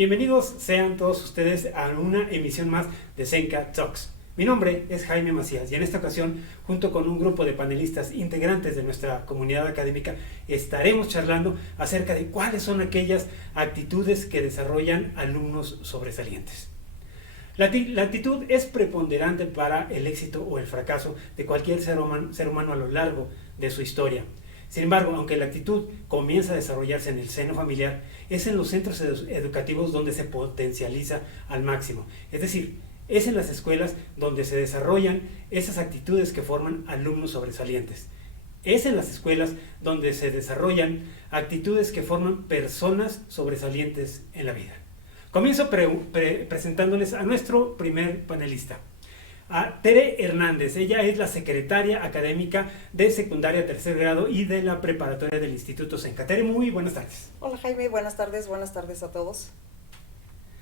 Bienvenidos sean todos ustedes a una emisión más de Zenka Talks. Mi nombre es Jaime Macías y en esta ocasión, junto con un grupo de panelistas integrantes de nuestra comunidad académica, estaremos charlando acerca de cuáles son aquellas actitudes que desarrollan alumnos sobresalientes. La actitud es preponderante para el éxito o el fracaso de cualquier ser humano a lo largo de su historia. Sin embargo, aunque la actitud comienza a desarrollarse en el seno familiar, es en los centros educativos donde se potencializa al máximo. Es decir, es en las escuelas donde se desarrollan esas actitudes que forman alumnos sobresalientes. Es en las escuelas donde se desarrollan actitudes que forman personas sobresalientes en la vida. Comienzo presentándoles a nuestro primer panelista, a Tere Hernández. Ella es la secretaria académica de secundaria tercer grado y de la preparatoria del Instituto Zenka. Tere, muy buenas tardes. Hola Jaime, buenas tardes a todos.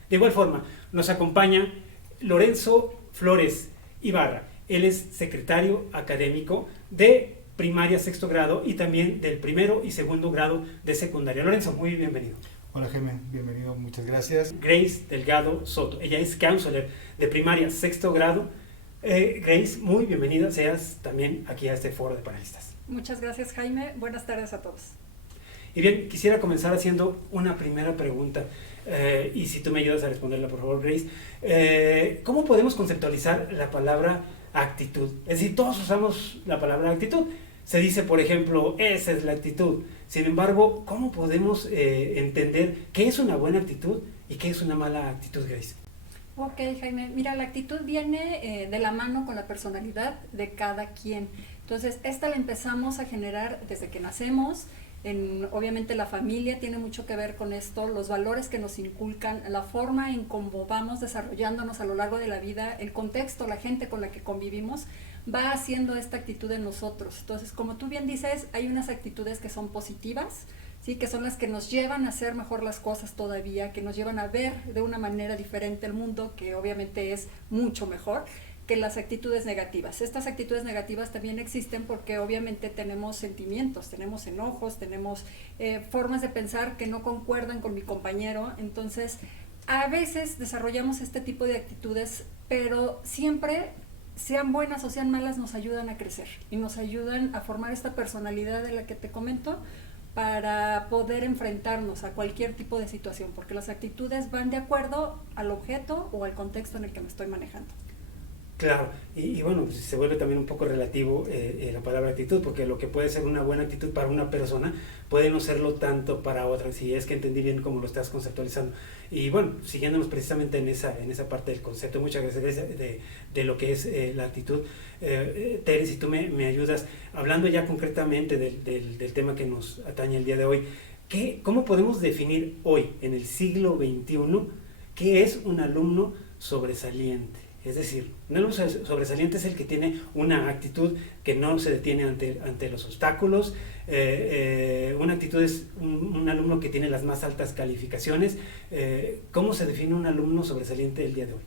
De igual forma, nos acompaña Lorenzo Flores Ibarra. Él es secretario académico de primaria sexto grado y también del primero y segundo grado de secundaria. Lorenzo, muy bienvenido. Hola Jaime, bienvenido, muchas gracias. Grace Delgado Soto, ella es counselor de primaria sexto grado. Grace, muy bienvenida seas también aquí a este foro de panelistas. Muchas gracias Jaime, buenas tardes a todos. Y bien, quisiera comenzar haciendo una primera pregunta, y si tú me ayudas a responderla por favor, Grace. ¿Cómo podemos conceptualizar la palabra actitud? Es decir, todos usamos la palabra actitud. Se dice, por ejemplo, esa es la actitud. Sin embargo, ¿cómo podemos entender qué es una buena actitud y qué es una mala actitud, Grace? Ok, Jaime, mira, la actitud viene de la mano con la personalidad de cada quien. Entonces, esta la empezamos a generar desde que nacemos. Obviamente la familia tiene mucho que ver con esto, los valores que nos inculcan, la forma en cómo vamos desarrollándonos a lo largo de la vida, el contexto, la gente con la que convivimos, va haciendo esta actitud en nosotros. Entonces, como tú bien dices, hay unas actitudes que son positivas, ¿sí? Que son las que nos llevan a hacer mejor las cosas todavía, que nos llevan a ver de una manera diferente el mundo, que obviamente es mucho mejor que las actitudes negativas. Estas actitudes negativas también existen porque obviamente tenemos sentimientos, tenemos enojos, tenemos formas de pensar que no concuerdan con mi compañero. Entonces, a veces desarrollamos este tipo de actitudes, pero siempre, sean buenas o sean malas, nos ayudan a crecer y nos ayudan a formar esta personalidad de la que te comento para poder enfrentarnos a cualquier tipo de situación, porque las actitudes van de acuerdo al objeto o al contexto en el que me estoy manejando. Claro, y bueno, pues se vuelve también un poco relativo la palabra actitud, porque lo que puede ser una buena actitud para una persona puede no serlo tanto para otra, si es que entendí bien cómo lo estás conceptualizando. Y bueno, siguiéndonos precisamente en esa parte del concepto, muchas gracias de lo que es la actitud. Tere, si tú me ayudas, hablando ya concretamente del tema que nos atañe el día de hoy, ¿cómo podemos definir hoy, en el siglo XXI, qué es un alumno sobresaliente? Es decir, un alumno sobresaliente es el que tiene una actitud que no se detiene ante los obstáculos. Una actitud es un alumno que tiene las más altas calificaciones. ¿Cómo se define un alumno sobresaliente el día de hoy?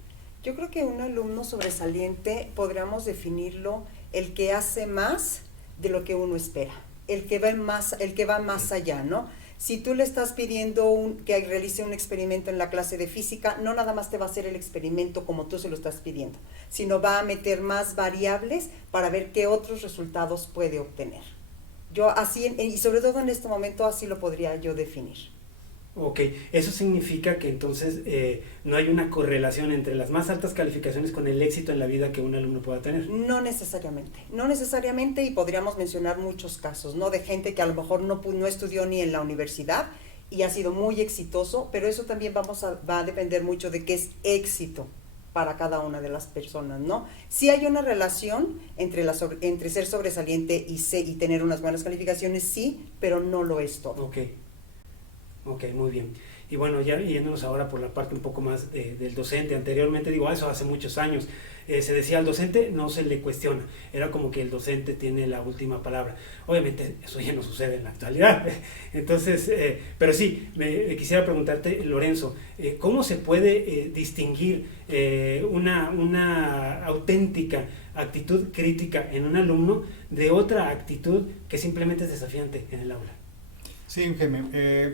Yo creo que un alumno sobresaliente podríamos definirlo el que hace más de lo que uno espera, el que va más allá, ¿no? Si tú le estás pidiendo que realice un experimento en la clase de física, no nada más te va a hacer el experimento como tú se lo estás pidiendo, sino va a meter más variables para ver qué otros resultados puede obtener. Yo así, y sobre todo en este momento, así lo podría yo definir. Ok, eso significa que entonces no hay una correlación entre las más altas calificaciones con el éxito en la vida que un alumno pueda tener. No necesariamente, y podríamos mencionar muchos casos, ¿no? De gente que a lo mejor no estudió ni en la universidad y ha sido muy exitoso, pero eso también va a depender mucho de qué es éxito para cada una de las personas, ¿no? Sí hay una relación entre ser sobresaliente y tener unas buenas calificaciones, sí, pero no lo es todo. Ok, muy bien. Y bueno, ya yéndonos ahora por la parte un poco más del docente. Anteriormente, eso hace muchos años, se decía al docente no se le cuestiona. Era como que el docente tiene la última palabra. Obviamente eso ya no sucede en la actualidad. Entonces, pero sí, quisiera preguntarte, Lorenzo, ¿cómo se puede distinguir una auténtica actitud crítica en un alumno de otra actitud que simplemente es desafiante en el aula? Sí, Jaime,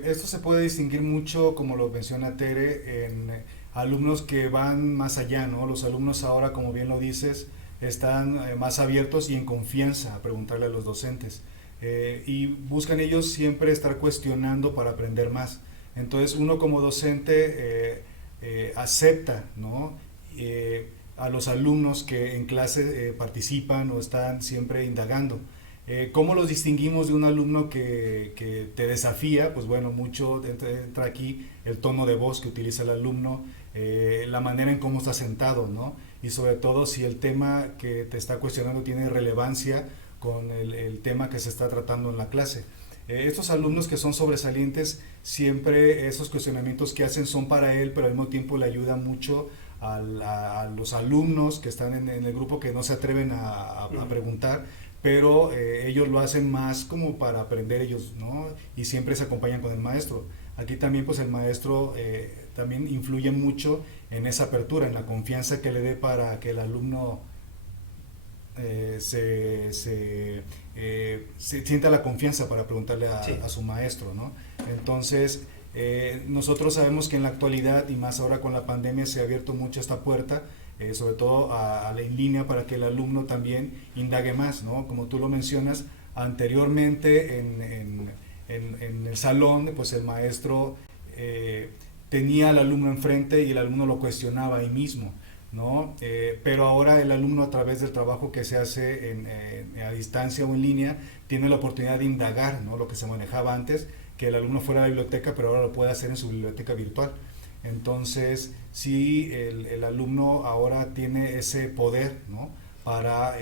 esto se puede distinguir mucho, como lo menciona Tere, en alumnos que van más allá, ¿no? Los alumnos ahora, como bien lo dices, están más abiertos y en confianza a preguntarle a los docentes. Y buscan ellos siempre estar cuestionando para aprender más. Entonces uno como docente acepta, ¿no? A los alumnos que en clase participan o están siempre indagando. ¿Cómo los distinguimos de un alumno que te desafía? Pues bueno, mucho entra aquí el tono de voz que utiliza el alumno, la manera en cómo está sentado, ¿no? Y sobre todo si el tema que te está cuestionando tiene relevancia con el tema que se está tratando en la clase. Estos alumnos que son sobresalientes, siempre esos cuestionamientos que hacen son para él, pero al mismo tiempo le ayuda mucho a los alumnos que están en el grupo que no se atreven a preguntar, pero ellos lo hacen más como para aprender ellos, ¿no? Y siempre se acompañan con el maestro. Aquí también pues el maestro también influye mucho en esa apertura, en la confianza que le dé para que el alumno se sienta la confianza para preguntarle a su maestro, ¿no? Entonces, nosotros sabemos que en la actualidad, y más ahora con la pandemia, se ha abierto mucho esta puerta, sobre todo a la en línea, para que el alumno también indague más, ¿no? Como tú lo mencionas, anteriormente en el salón, pues el maestro tenía al alumno enfrente y el alumno lo cuestionaba ahí mismo, ¿no? Pero ahora el alumno, a través del trabajo que se hace a distancia o en línea, tiene la oportunidad de indagar, ¿no? Lo que se manejaba antes, que el alumno fuera a la biblioteca, pero ahora lo puede hacer en su biblioteca virtual. Entonces, sí, el alumno ahora tiene ese poder, ¿no? Para,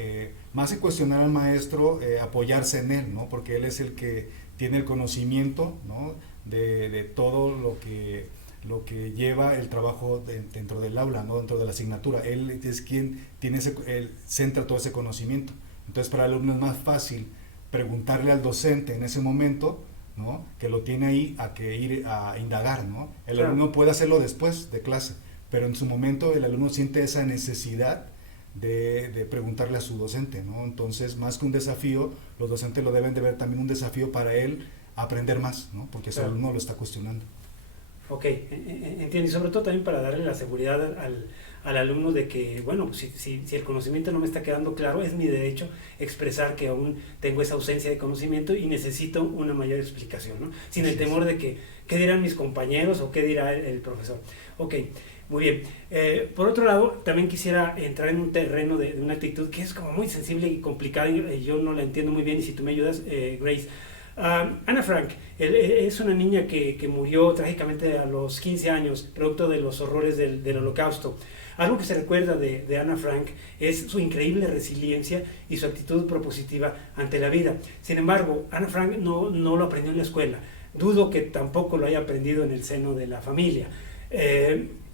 más que cuestionar al maestro, apoyarse en él, ¿no? Porque él es el que tiene el conocimiento, ¿no? de todo lo que lleva el trabajo dentro del aula, ¿no? Dentro de la asignatura. Él es quien tiene él centra todo ese conocimiento. Entonces, para el alumno es más fácil preguntarle al docente en ese momento, ¿no? Que lo tiene ahí, a que ir a indagar, ¿no? El alumno puede hacerlo después de clase, pero en su momento el alumno siente esa necesidad de preguntarle a su docente, ¿no? Entonces, más que un desafío, los docentes lo deben de ver también un desafío para él aprender más, ¿no? Porque su alumno lo está cuestionando. Ok, entiendo, y sobre todo también para darle la seguridad al alumno de que, bueno, si el conocimiento no me está quedando claro, es mi derecho expresar que aún tengo esa ausencia de conocimiento y necesito una mayor explicación, ¿no? Sin el temor de que, ¿qué dirán mis compañeros o qué dirá el profesor? Ok, muy bien. Por otro lado, también quisiera entrar en un terreno de una actitud que es como muy sensible y complicada y yo no la entiendo muy bien, y si tú me ayudas, Grace. Ana Frank es una niña que murió trágicamente a los 15 años, producto de los horrores del Holocausto. Algo que se recuerda de Ana Frank es su increíble resiliencia y su actitud propositiva ante la vida. Sin embargo, Ana Frank no lo aprendió en la escuela. Dudo que tampoco lo haya aprendido en el seno de la familia.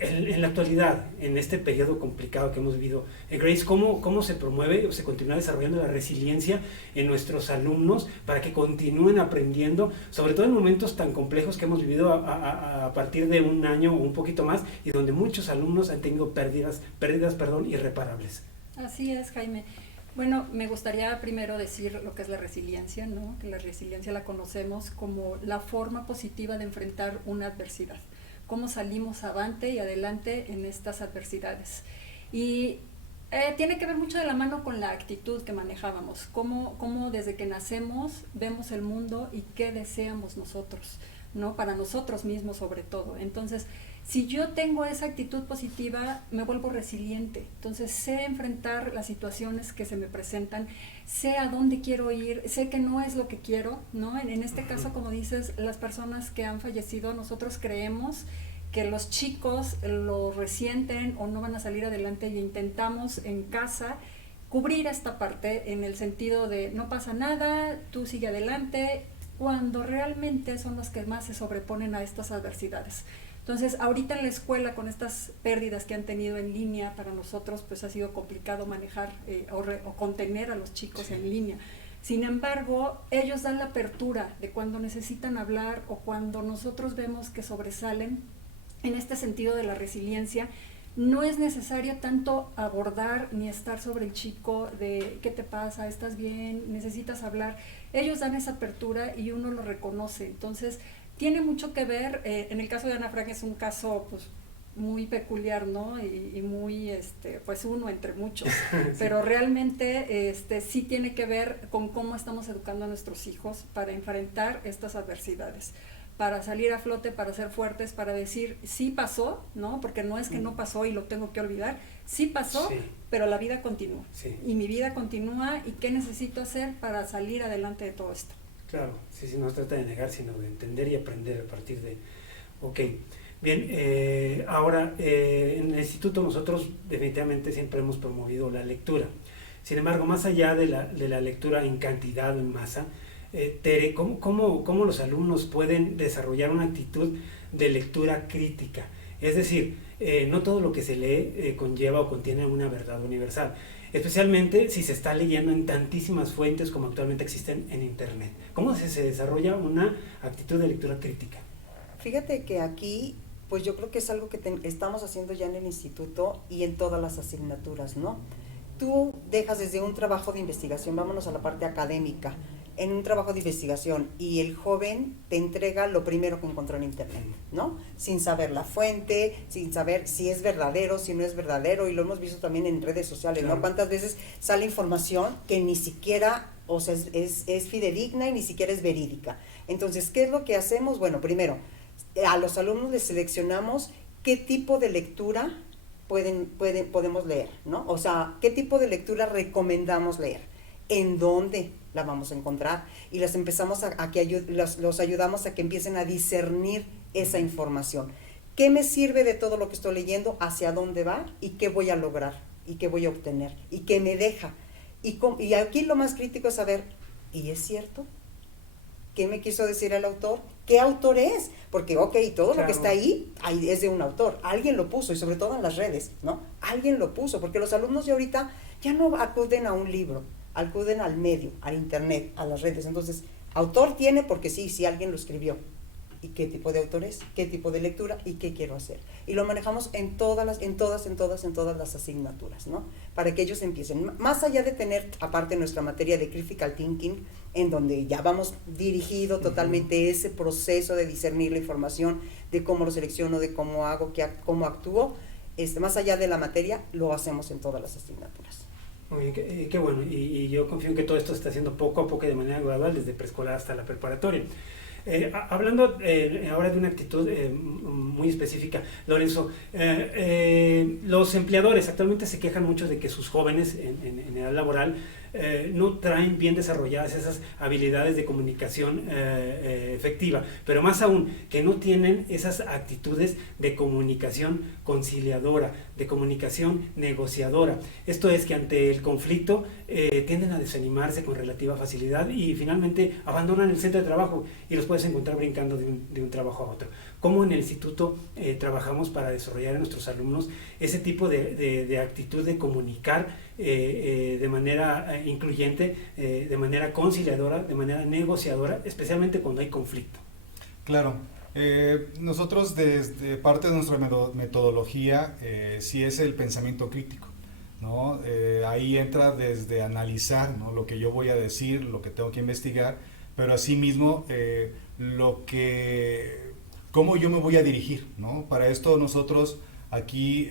En la actualidad, en este periodo complicado que hemos vivido, Grace, ¿cómo se promueve o se continúa desarrollando la resiliencia en nuestros alumnos para que continúen aprendiendo, sobre todo en momentos tan complejos que hemos vivido a partir de un año o un poquito más, y donde muchos alumnos han tenido pérdidas irreparables? Así es, Jaime. Bueno, me gustaría primero decir lo que es la resiliencia, ¿no? Que la resiliencia la conocemos como la forma positiva de enfrentar una adversidad. Cómo salimos avante y adelante en estas adversidades. Y tiene que ver mucho de la mano con la actitud que manejábamos, cómo desde que nacemos vemos el mundo y qué deseamos nosotros, ¿no? Para nosotros mismos sobre todo. Entonces, si yo tengo esa actitud positiva, me vuelvo resiliente. Entonces, sé enfrentar las situaciones que se me presentan, sé a dónde quiero ir, sé que no es lo que quiero, ¿no? En este caso, como dices, las personas que han fallecido, nosotros creemos que los chicos lo resienten o no van a salir adelante, y intentamos en casa cubrir esta parte en el sentido de no pasa nada, tú sigue adelante, cuando realmente son los que más se sobreponen a estas adversidades. Entonces, ahorita en la escuela, con estas pérdidas que han tenido en línea, para nosotros pues ha sido complicado manejar o contener a los chicos en línea. Sin embargo, ellos dan la apertura de cuando necesitan hablar o cuando nosotros vemos que sobresalen en este sentido de la resiliencia. No es necesario tanto abordar ni estar sobre el chico de ¿qué te pasa? ¿Estás bien? ¿Necesitas hablar? ellos dan esa apertura y uno lo reconoce. Entonces, tiene mucho que ver, en el caso de Ana Frank es un caso pues muy peculiar, ¿no? Y muy, pues uno entre muchos, pero realmente sí tiene que ver con cómo estamos educando a nuestros hijos para enfrentar estas adversidades, para salir a flote, para ser fuertes, para decir, sí pasó, ¿no? Porque no es que no pasó y lo tengo que olvidar, sí pasó, sí, pero la vida continúa, sí, y mi vida continúa, y ¿qué necesito hacer para salir adelante de todo esto? Claro, sí, no se trata de negar, sino de entender y aprender a partir de, ok. Bien, ahora en el instituto nosotros definitivamente siempre hemos promovido la lectura. Sin embargo, más allá de la lectura en cantidad o en masa, Tere, ¿cómo los alumnos pueden desarrollar una actitud de lectura crítica? Es decir, no todo lo que se lee conlleva o contiene una verdad universal, especialmente si se está leyendo en tantísimas fuentes como actualmente existen en Internet. ¿Cómo se desarrolla una actitud de lectura crítica? Fíjate que aquí, pues yo creo que es algo que estamos haciendo ya en el instituto y en todas las asignaturas, ¿no? Tú dejas desde un trabajo de investigación, vámonos a la parte académica, en un trabajo de investigación, y el joven te entrega lo primero que encontró en Internet, ¿no? Sin saber la fuente, sin saber si es verdadero, si no es verdadero, y lo hemos visto también en redes sociales, ¿no? Cuántas veces sale información que ni siquiera, o sea, es fidedigna y ni siquiera es verídica. Entonces, ¿qué es lo que hacemos? Bueno, primero, a los alumnos les seleccionamos qué tipo de lectura podemos leer, ¿no? O sea, qué tipo de lectura recomendamos leer, en dónde la vamos a encontrar, y les empezamos los ayudamos a que empiecen a discernir esa información. ¿Qué me sirve de todo lo que estoy leyendo? ¿Hacia dónde va? ¿Y qué voy a lograr? ¿Y qué voy a obtener? ¿Y qué me deja? Y aquí lo más crítico es saber, ¿y es cierto? ¿Qué me quiso decir el autor? ¿Qué autor es? Porque, ok, todo lo que está ahí es de un autor. Alguien lo puso, y sobre todo en las redes, ¿no? Alguien lo puso, porque los alumnos de ahorita ya no acuden a un libro, acuden al medio, al Internet, a las redes. Entonces, autor tiene porque sí, alguien lo escribió. ¿Y qué tipo de autor es? ¿Qué tipo de lectura? ¿Y qué quiero hacer? Y lo manejamos en todas las asignaturas, ¿no? Para que ellos empiecen. Más allá de tener, aparte, nuestra materia de Critical Thinking, en donde ya vamos dirigido totalmente ese proceso de discernir la información, de cómo lo selecciono, de cómo hago, cómo actúo, más allá de la materia, lo hacemos en todas las asignaturas. Muy bien, qué bueno, y yo confío en que todo esto se está haciendo poco a poco y de manera gradual, desde preescolar hasta la preparatoria. Hablando ahora de una actitud muy específica, Lorenzo, los empleadores actualmente se quejan mucho de que sus jóvenes en edad laboral no traen bien desarrolladas esas habilidades de comunicación efectiva, pero más aún que no tienen esas actitudes de comunicación conciliadora, de comunicación negociadora. Esto es que ante el conflicto tienden a desanimarse con relativa facilidad y finalmente abandonan el centro de trabajo y los puedes encontrar brincando de un trabajo a otro. ¿Cómo en el instituto trabajamos para desarrollar en nuestros alumnos ese tipo de actitud de comunicar de manera incluyente, de manera conciliadora, de manera negociadora, especialmente cuando hay conflicto? Claro. Nosotros desde parte de nuestra metodología sí es el pensamiento crítico, ¿no? Ahí entra desde analizar, ¿no?, lo que yo voy a decir, lo que tengo que investigar, pero asimismo cómo yo me voy a dirigir, ¿no? Para esto nosotros aquí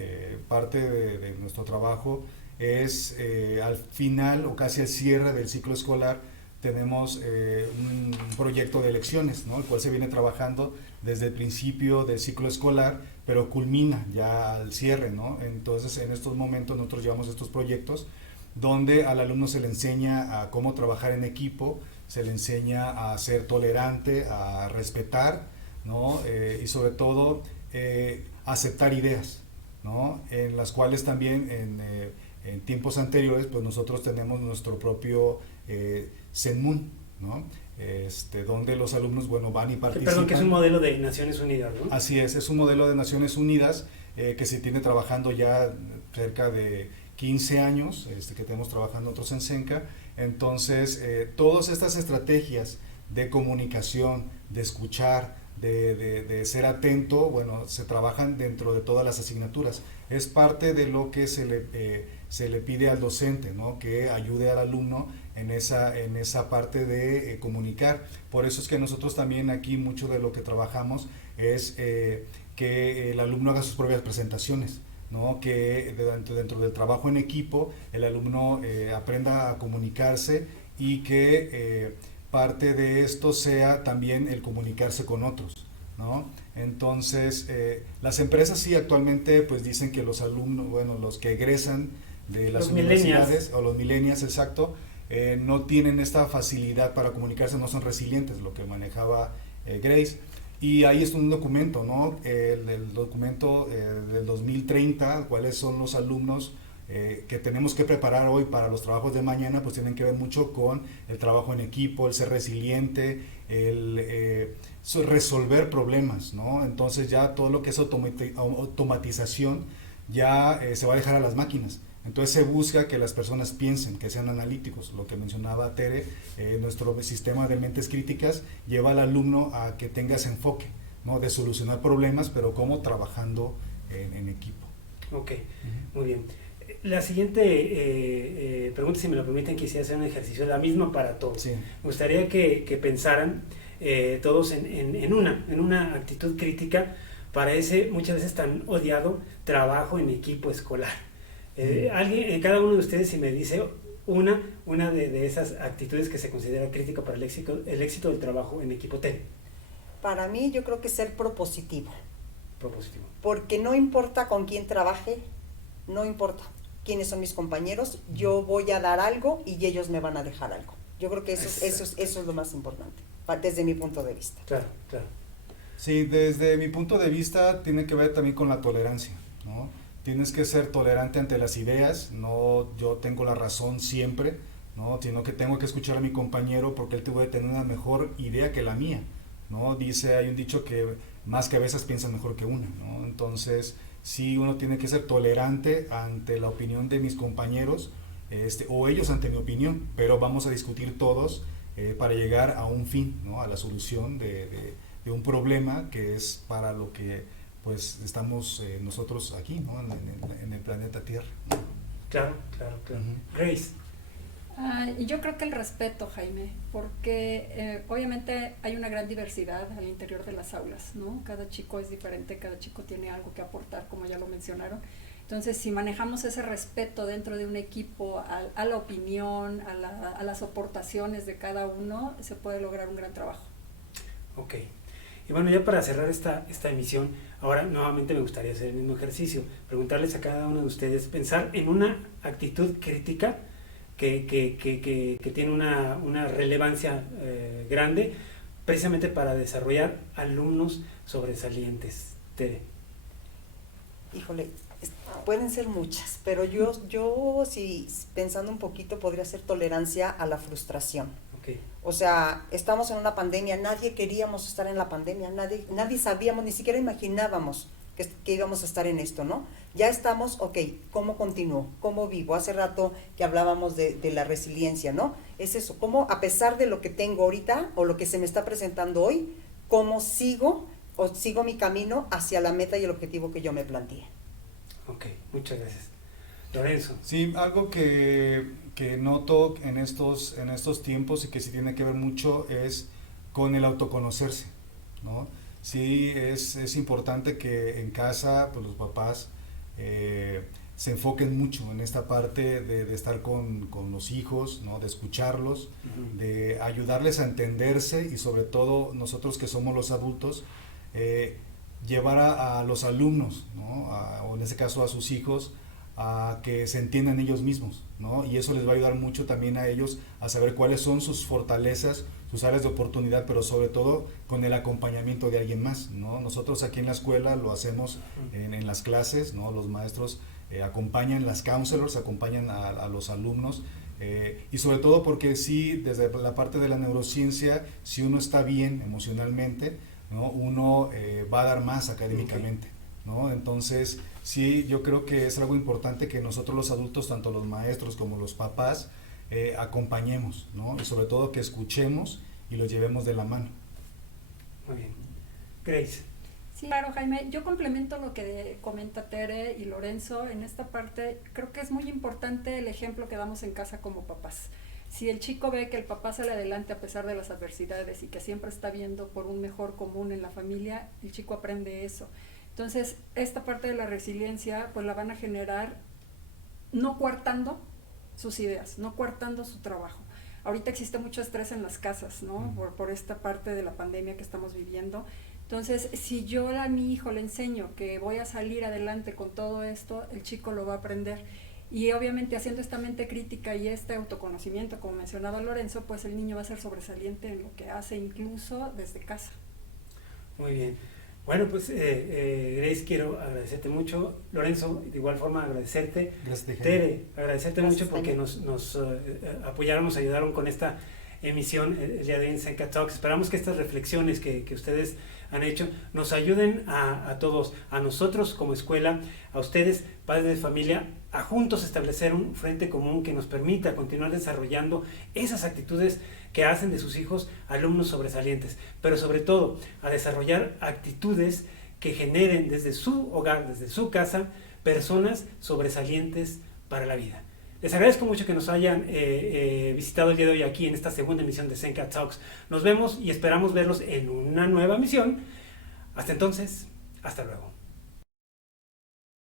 parte de nuestro trabajo es al final o casi al cierre del ciclo escolar tenemos un proyecto de lecciones, ¿no?, el cual se viene trabajando desde el principio del ciclo escolar, pero culmina ya al cierre, ¿no? Entonces, en estos momentos nosotros llevamos estos proyectos donde al alumno se le enseña a cómo trabajar en equipo, se le enseña a ser tolerante, a respetar, ¿no? Y sobre todo aceptar ideas, ¿no?, en las cuales también en tiempos anteriores pues nosotros tenemos nuestro propio Zenmun, ¿no? Donde los alumnos, bueno, van y participan. Perdón, que es un modelo de Naciones Unidas, ¿no? Así es un modelo de Naciones Unidas que se tiene trabajando ya cerca de 15 años, que tenemos trabajando nosotros en CENCA. Entonces, todas estas estrategias de comunicación, de escuchar, de ser atento, bueno, se trabajan dentro de todas las asignaturas. Es parte de lo que se le pide al docente, ¿no? Que ayude al alumno en esa parte de comunicar. Por eso es que nosotros también aquí mucho de lo que trabajamos es que el alumno haga sus propias presentaciones, ¿no? Que dentro del trabajo en equipo el alumno aprenda a comunicarse y que parte de esto sea también el comunicarse con otros, ¿no? Entonces, las empresas sí actualmente pues dicen que los alumnos, bueno, los que egresan de las universidades, o los millennials, exacto, no tienen esta facilidad para comunicarse, no son resilientes, lo que manejaba Grace. Y ahí está un documento, ¿no? El documento del 2030, cuáles son los alumnos que tenemos que preparar hoy para los trabajos de mañana, pues tienen que ver mucho con el trabajo en equipo, el ser resiliente, el resolver problemas, ¿no? Entonces ya todo lo que es automatización ya se va a dejar a las máquinas. Entonces se busca que las personas piensen, que sean analíticos. Lo que mencionaba Tere, nuestro sistema de mentes críticas lleva al alumno a que tenga ese enfoque, ¿no? De solucionar problemas, pero como trabajando en equipo. Ok, muy bien. La siguiente pregunta, si me lo permiten, quisiera hacer un ejercicio, la misma para todos. Sí. Me gustaría que pensaran todos en una actitud crítica para ese muchas veces tan odiado trabajo en equipo escolar. Cada uno de ustedes, si me dice una de esas actitudes que se considera crítica para el éxito del trabajo en equipo. Para mí, yo creo que ser propositivo. Propositivo. Porque no importa con quién trabaje, no importa quiénes son mis compañeros, yo voy a dar algo y ellos me van a dejar algo. Yo creo que eso es lo más importante, desde mi punto de vista. Claro, claro. Sí, desde mi punto de vista tiene que ver también con la tolerancia, ¿no? Tienes que ser tolerante ante las ideas, no yo tengo la razón siempre, ¿no? Sino que tengo que escuchar a mi compañero porque él puede tener una mejor idea que la mía, ¿no? Hay un dicho que más cabezas piensan mejor que una, ¿no? Entonces, sí, uno tiene que ser tolerante ante la opinión de mis compañeros, o ellos ante mi opinión, pero vamos a discutir todos para llegar a un fin, ¿no? A la solución de un problema que es para lo que pues estamos nosotros aquí, ¿no? En el planeta Tierra. Claro, claro, claro. Grace. Yo creo que el respeto, Jaime, porque obviamente hay una gran diversidad al interior de las aulas, ¿no? Cada chico es diferente, cada chico tiene algo que aportar, como ya lo mencionaron. Entonces, si manejamos ese respeto dentro de un equipo a la opinión, a las aportaciones de cada uno, se puede lograr un gran trabajo. Ok. Y bueno, ya para cerrar esta emisión, ahora nuevamente me gustaría hacer el mismo ejercicio, preguntarles a cada uno de ustedes, pensar en una actitud crítica que tiene una relevancia grande, precisamente para desarrollar alumnos sobresalientes. Tere. Híjole, pueden ser muchas, pero yo sí, pensando un poquito, podría ser tolerancia a la frustración. Okay. O sea, estamos en una pandemia, nadie queríamos estar en la pandemia, nadie sabíamos, ni siquiera imaginábamos que íbamos a estar en esto, ¿no? Ya estamos, ok, ¿cómo continúo? ¿Cómo vivo? Hace rato que hablábamos de la resiliencia, ¿no? Es eso, ¿cómo a pesar de lo que tengo ahorita o lo que se me está presentando hoy, cómo sigo mi camino hacia la meta y el objetivo que yo me planteé? Ok, muchas gracias. Lorenzo. Sí, algo que noto en estos tiempos y que sí tiene que ver mucho es con el autoconocerse, ¿no? Sí, es importante que en casa pues, los papás se enfoquen mucho en esta parte de estar con los hijos, ¿no? De escucharlos, de ayudarles a entenderse y sobre todo nosotros que somos los adultos, llevar a los alumnos, ¿no? O en este caso a sus hijos, a que se entiendan ellos mismos, ¿no? Y eso les va a ayudar mucho también a ellos a saber cuáles son sus fortalezas, sus áreas de oportunidad, pero sobre todo con el acompañamiento de alguien más, ¿no? Nosotros aquí en la escuela lo hacemos en las clases, ¿no? Los maestros acompañan, las counselors acompañan a los alumnos, y sobre todo porque sí, desde la parte de la neurociencia, si uno está bien emocionalmente, ¿no? Uno va a dar más académicamente, ¿no? Entonces, sí, yo creo que es algo importante que nosotros los adultos, tanto los maestros como los papás, acompañemos, ¿no? Y sobre todo que escuchemos y lo llevemos de la mano. Muy bien. Grace. Sí, claro, Jaime. Yo complemento lo que comenta Tere y Lorenzo. En esta parte creo que es muy importante el ejemplo que damos en casa como papás. Si el chico ve que el papá sale adelante a pesar de las adversidades y que siempre está viendo por un mejor común en la familia, el chico aprende eso. Entonces, esta parte de la resiliencia pues la van a generar no coartando sus ideas, no coartando su trabajo. Ahorita existe mucho estrés en las casas, ¿no? Por esta parte de la pandemia que estamos viviendo. Entonces, si yo a mi hijo le enseño que voy a salir adelante con todo esto, el chico lo va a aprender. Y obviamente haciendo esta mente crítica y este autoconocimiento, como mencionaba Lorenzo, pues el niño va a ser sobresaliente en lo que hace, incluso desde casa. Muy bien. Bueno, pues Grace, quiero agradecerte mucho. Lorenzo, de igual forma agradecerte. Gracias, Tere, agradecerte Gracias, mucho porque Jaime. nos apoyaron, nos ayudaron con esta emisión el día de hoy en Zenka Talks. Esperamos que estas reflexiones que ustedes han hecho nos ayuden a todos, a nosotros como escuela, a ustedes, padres de familia, a juntos establecer un frente común que nos permita continuar desarrollando esas actitudes que hacen de sus hijos alumnos sobresalientes, pero sobre todo a desarrollar actitudes que generen desde su hogar, desde su casa, personas sobresalientes para la vida. Les agradezco mucho que nos hayan visitado el día de hoy aquí en esta segunda emisión de Zenka Talks. Nos vemos y esperamos verlos en una nueva emisión. Hasta entonces, hasta luego.